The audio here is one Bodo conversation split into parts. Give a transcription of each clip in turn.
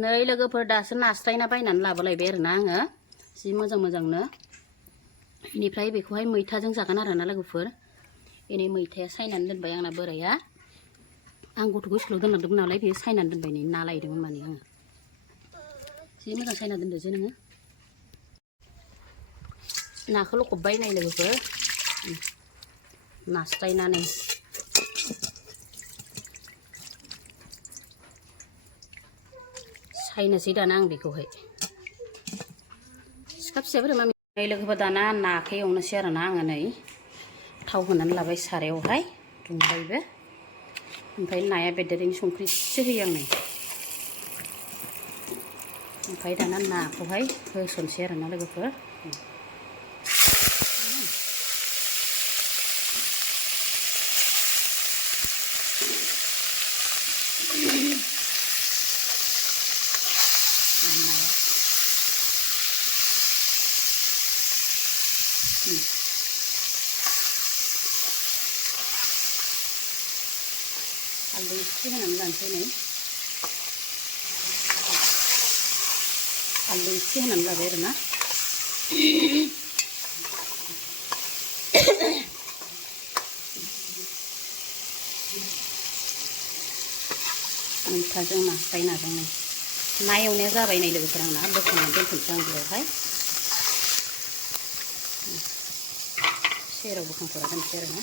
नै लोगोफोर दासो नास्रायना बायनानै लाबोलायबाय आरोना आङो जि मोजांनो बेनिफ्राय बेखौहाय मैथाजों जागोन आरोना लोगोफोर एनै मैथाया सायनानै दोनबाय आंना बोराया आं गथ'खौ स्कुलाव दोनलांदोंमोन नालाय बेयो सायनानै दोनबाय नै ना लायदोंमोन माने आङो जि मोजां सायना दोनदो जे नोङो नाखौ लखबबाय नाय लोगोफोर नास्रायनानै सायनोसै दाना आं बेखौहाय सिखा फिसाफोर मा नै लोगोफोर दाना नाखौ एवनोसै आरोना आङो नै थाव होनानै लाबाय सारायावहाय दुंबायबो ओमफ्राय नाया बेदरैनो संख्रि एसे होयो आं नै ओमफ्राय दाना नाखौहाय होसनसै आरोना लोगोफोर हालदै एसे होनानै लानोसै नै हालदै एसे होनानै लाबाय आरोना मैथाजों नास्राय नाजों नै ना एवनाया जाबाय नै लोगोफोर आंना बोखांनानै दोनथ'नोसै आं बेयावहाय सेराव बोखांथ'ना दोनसै आरोना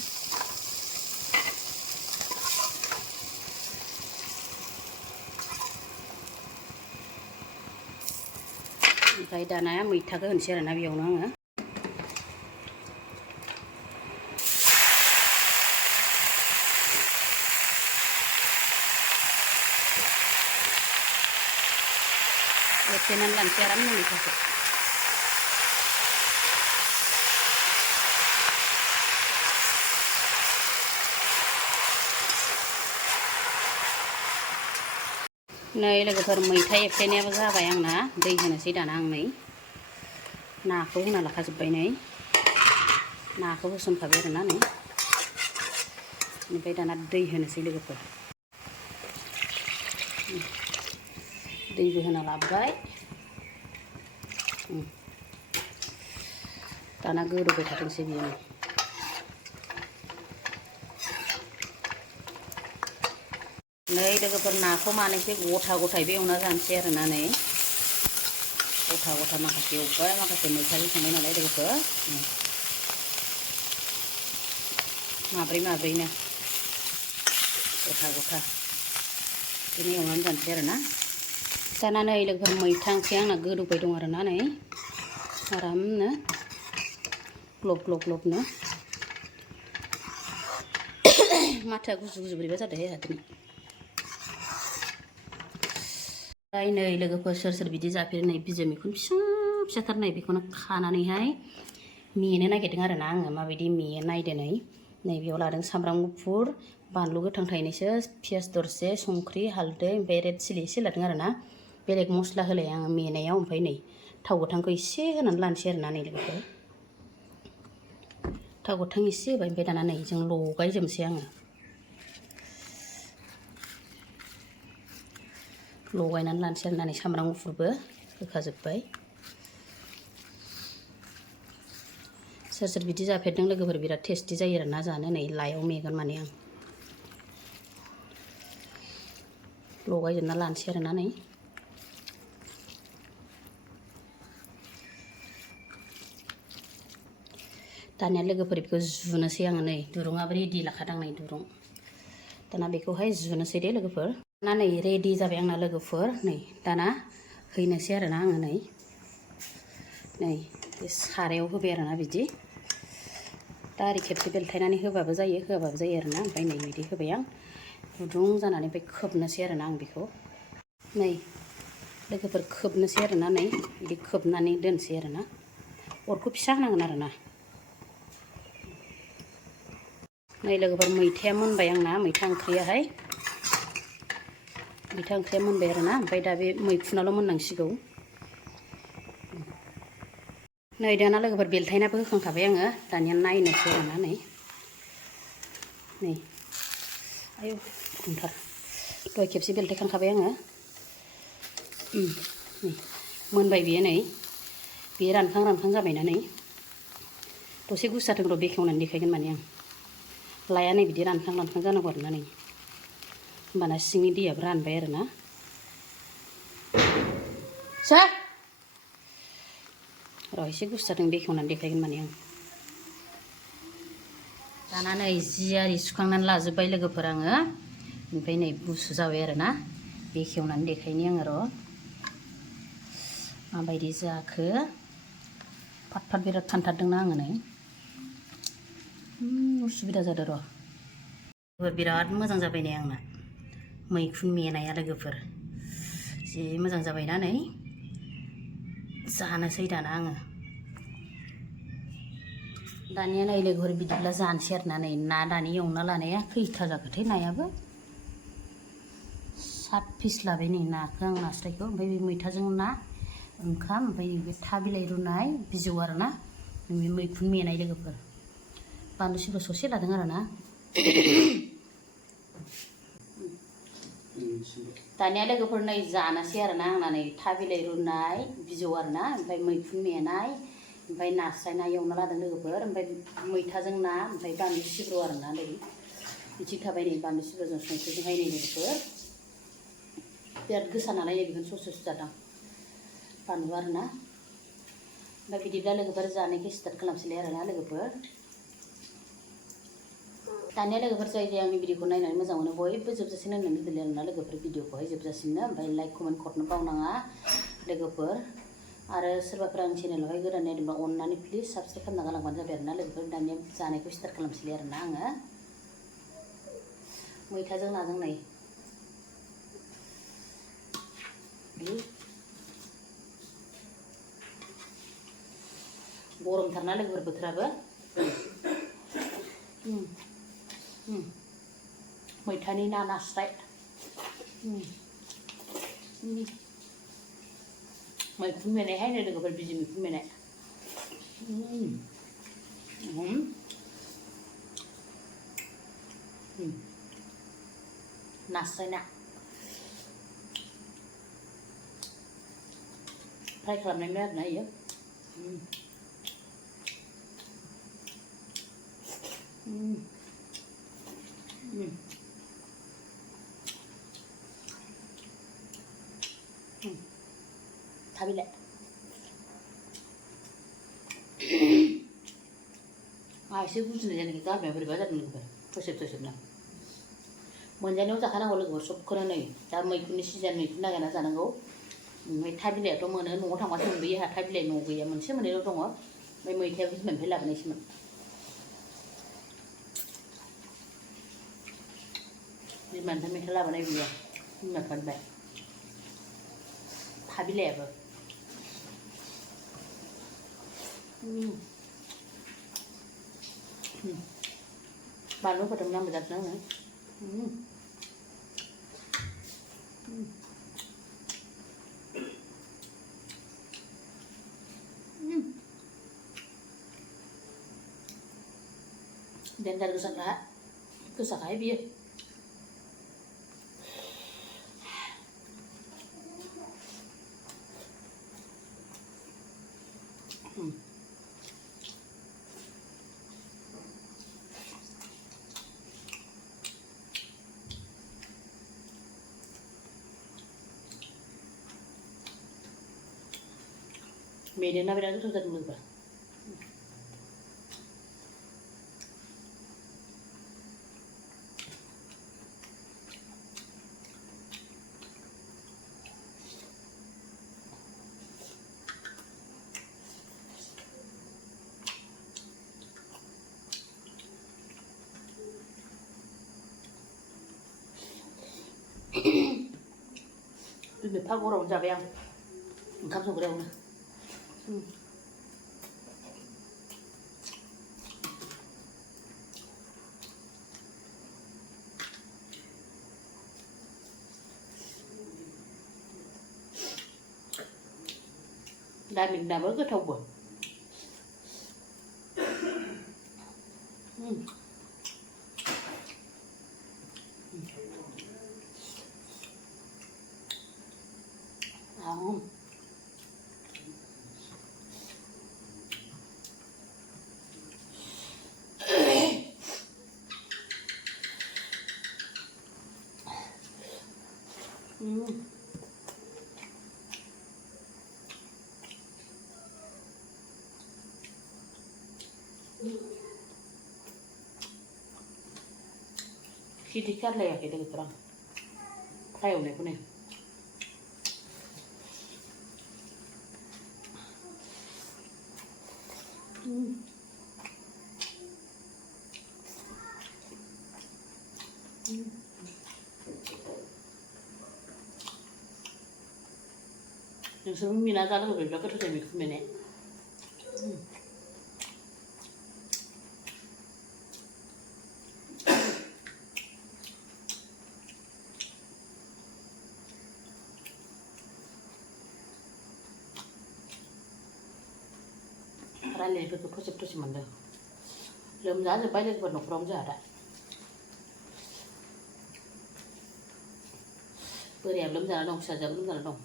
ओमफ्राय दाना मैथाखौ होनोसै आरोना बेयावनो आङो एरथेनानै लानोसै आरामनो मैथाखौ नै लोगोफोर मैथा एरथेनायाबो जाबाय आंना दै होनोसै दाना आं नै नाखौ होना लाखाजोब्बाय नै नाखौ होसनखाबाय आरोना नै ओमफ्राय दाना दै होनोसै लोगोफोर दैबो होना लाबाय दाना गोदौबाय थाथोंसै बियो नै लोगोफोर नाखौ मानैसो गथायै एवना जानोसै आरोना नै गथा माखासे एवबाय माखासे मैथाजों संबाय नालाय लोगोफोर माब्रैनो गथा बिदिनो एवनानै जानोसै आरोना दाना नै लोगोफोर मैथा ओंख्रिया आंना गोदौबाय दं आरोना नै आरामनो ग्लब माथोआ गुजु बोरैबा जादों दिनै ओमफ्राय नै लोगोफोर सोर बिदि जाफेरनाय बिजि मैखुन फिसाथार नै बेखौनो खानानैहाय मेनो नागिरदों आरोना आङो माबायदि मेयो नायदो नै बेयाव लादों सामब्राम गुफुर बानलु गोथां थाइनैसो पियास दरसे संख्रि हालदै ओमफ्राय रेड चिलि एसे लादों आरोना बेलेग मस्ला होलाय आङो मेनायाव ओमफ्राय नै थाव गोथांखौ एसे होनानै लानोसै आरोना नै लोगोफोर थाव गोथां एसे होबाय ओमफ्राय दाना नै जों लगायजोबनोसै आङो लगायनानै लानोसै आरोना नै सामब्राम गुफुरबो होखाजोब्बाय सोर बिदि जाफेरदों लोगोफोर बिराद टेस्टि जायो आरोना जानो नै लायाव मेगोन माने आं लगायजोबना लानोसै आरोना नै दानिया लोगोफोर बेखौ जुनोसै आङो नै दुरुङाबो रेडि लाखादां नै दुरुं दाना बेखौहाय जुनोसै दे लोगोफोर दाना नै रेडि जाबाय आंना लोगोफोर नै दाना हैनोसै आरोना आङो नै बे सारायाव होबाय आरोना बिदि दा ओरै खेबसे बेलथायनानै होबाबो जायो होआबाबो जायो आरोना ओमफ्राय नै बिदि होबाय आं गुदुं जानानै ओमफ्राय खोबनोसै आरोना आं बेखौ नै लोगोफोर खोबनोसै आरोना नै बिदि खोबनानै दोनसै आरोना अरखौ फिसा होनांगोन आरोना नै लोगोफोर मैथाया मोनबाय आंना मैथा ओंख्रिया मोनबाय आरोना ओमफ्राय दा बे मैखुनाल' मोननांसिगौ नै दाना लोगोफोर बेलथायनाबो होखांखाबाय आङो दानिया नायनोसै आरोना नै आयौ गुदुंथार दहाय खेबसे बेलथायखांखाबाय आङो मोनबाय बियो नै बियो रानखां जाबायना नै दसे गुसु जाथों र' बेखेवनानै देखायगोन माने आं लाया नै बिदि रानखां जानांगौ आरोना नै होमबाना सिंनि दैयाबो रानबाय आरोना र' एसे गुसु जाथों बेखेवनानै देखायगोन माने आं दाना नै जि आरि सुखांनानै लाजोब्बाय लोगोफोर आङो ओमफ्राय नै गुसु जाबाय आरोना बेखेवनानै देखायनि आङो र' माबायदि जाखो फाट बिराद फानथारदोंना आङो नै उसुबिदा जादों र' बिराद मोजां जाबाय नै आंना मैखुन मेनाया लोगोफोर जि मोजां जाबायना नै जानोसै दाना आङो दानिया नै लोगोफोर बिदिब्ला जानोसै आरोना नै ना दानि एवना लानाया खैथा जाखोथाय नायाबो 7 पिस लाबाय नै नाखौ आं नास्रायखौ ओमफ्राय बे मैथाजों ना ओंखाम ओमफ्राय बे था बिलाइ रुनाय बिजौ आरोना बे मैखुन मेनाय लोगोफोर बानलु सिब्र ससे लादों आरोना दानिया लोगोफोर नै जानोसै आरोना आंना नै था बिलाइ रुनाय बिजौ आरोना ओमफ्राय मैखुन मेनाय ओमफ्राय नास्राय ना एवना लादों लोगोफोर ओमफ्राय मैथाजों ना ओमफ्राय बानलु सिब्र आरोना नै बिदि थाबाय नै बानलु सिब्रजों संख्रिजोंहाय नै लोगोफोर बिराद गोसा नालाय नै बेखौनो ससे जादों बानलु आरोना ओमफ्राय बिदिब्ला लोगोफोर जानायखौ स्टार्ट खालामसैलाय आरोना लोगोफोर दानिया लोगोफोर जाय आंनि भिडिअखौ नायनानै मोजां मोनो बयबो जोबजासिम नायनानै होदों आरोना लोगोफोर भिडिअखौहाय जोबजासिमनो ओमफ्राय लाइक कमेन्ट हरनो बावनाङा लोगोफोर आरो सोरबाफोर आंनि चेनेलावहाय गोदान नायदोंबा अननानै प्लिज साबस्क्राइब खालामना गालांबानो जाबाय आरोना लोगोफोर दानिया जानायखौ स्टार्ट खालामसैलाय आरोना आङो मैथाजों नाजों नै गरमथारना लोगोफोर बोथोराबो मैथानि ना नास्राय मैखुन मेनायहाय नै लोगोफोर बिजि मैखुन मेनाय नास्राय ना फ्राय खालामनायमोन आरोना इयो थाबिलाय एसे बुजिनाय जानाखि गारमाया बोरैबा जादों लोगोफोर थसेबनो मोनजानायाव जाखानांगौ लोगोफोर सबखौनो नै दा मैखुननि सिजन मैखुन नागिरना जानांगौ ओमफ्राय था बिलाइआथ' मोनो न'आव थांबासो मोनबोयो आंहा था बिलाइ न'आव गैया मोनसे मोननैल' दङ ओमफ्राय मैथायाबो बिमानिफ्राय लाबोनायसोमोन बिमानिफ्राय मैथा लाबोनाय बियो बिमा बिफानिफ्राय था बिलाइआबो बानलु होदोंमोन आंबो जादों आङो देन्जार गोसाखाय बियो मेदेना बिराद गोथाव जादों लोगोफोर एफा गरम जाबाय आं ओंखाम संग्रायावनो दामिनाबो गोथावबो Sedikit lah ya kita kurang. Kayak unik nih. Yang sebelum minat ada beberapa kerja Biji Mwikhun. Roselleleaves फोजोबथ'सै मोनदों लोमजाजोब्बाय लोगोफोर न'खरावनो जोंहा दा बोरायाबो लोमजाना दं फिसाजोआबो लोमजाना दं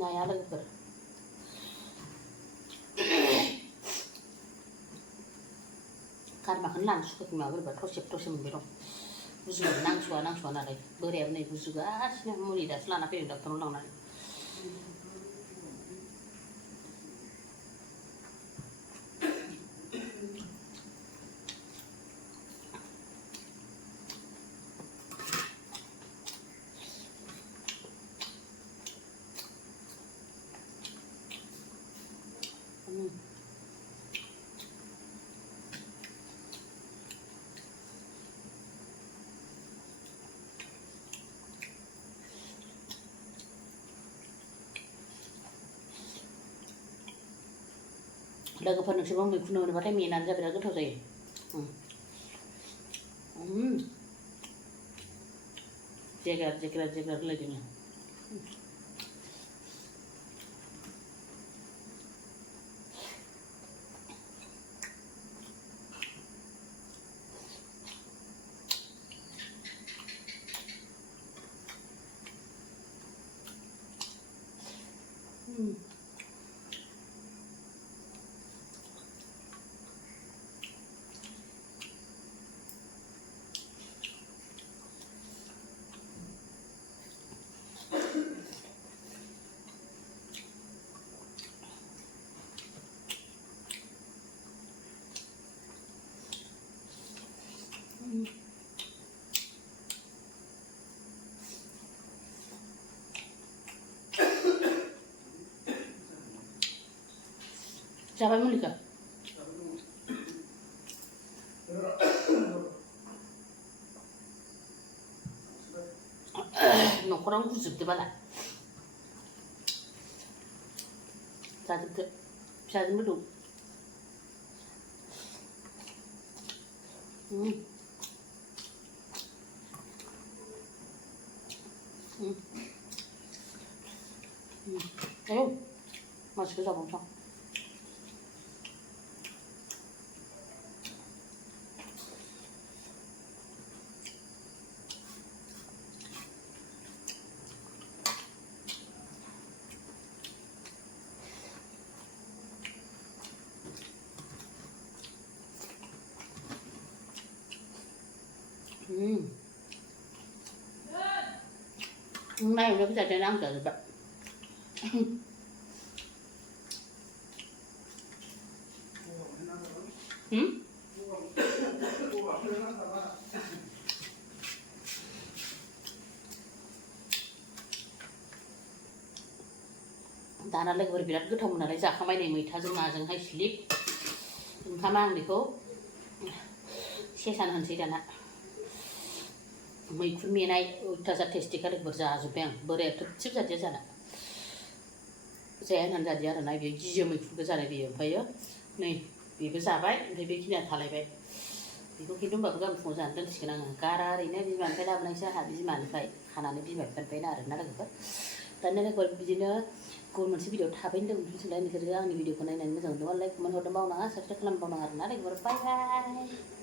नाया लोगोफोर गारमाखौनो लानो सुखुयाखै माबा बोरैबा थरसे मोनबाय दं गुजुनानै नांस'वा नालाय बोरायाबो नै गुजुगासिनो मुलि दासो लाना फैदों डक्टरनाव लांनानै लोगोफोर नोंसोरबो मैखुन मोनोबाथाय मेनानै जा बिराद गोथाव जायो जेग्रार होलायदों जाबाय मुलिखौ न'खरावनो गुजोबदो बाला जाजोबदो फिसाजोंबो दं ayo masuk ke dalam hôm nay nó bisa jadi angka juga. दाना लोगोफोर बिराद गोथाव नालाय जाखांबाय नै मैथाजों नाजोंहाय स्लिप ओंखामा आं बेखौ सेसान होनसै दाना मैखुन मेनाय अयथासार टेस्टिखा लोगोफोर जाजोब्बाय आं बोराया थोबसेबो जादिया जाना जाया होननानै जादिया आरोना बेयो गियो मैखुनखौ जानाय बेयो ओमफ्रायो नै बेबो जाबाय ओमफ्राय बेखिनिया थालायबाय बेखौ खिन्थु होनबाबो गाबोन फुङाव जानो दोनसिगोन आङो गारा ओरैनो बिमानिफ्राय लाबोनायसो आंहा बिमानिफ्राय खानानै बिमा बिफानिफ्रायनो आरोना लोगोफोर दानिया लोगोफोर बिदिनो गुबुन मोनसे भिडिअ थाबैनो लोगो मोनफिनसिगोनलाय नोंसोरो आंनि भिडिअखौ नायनानै मोजां मोनदोंबा लाइक कमेन्ट हरदों बावनाङा साबसक्राइब खालामनो बावनाङा आरोना लोगोफोर बाय बाय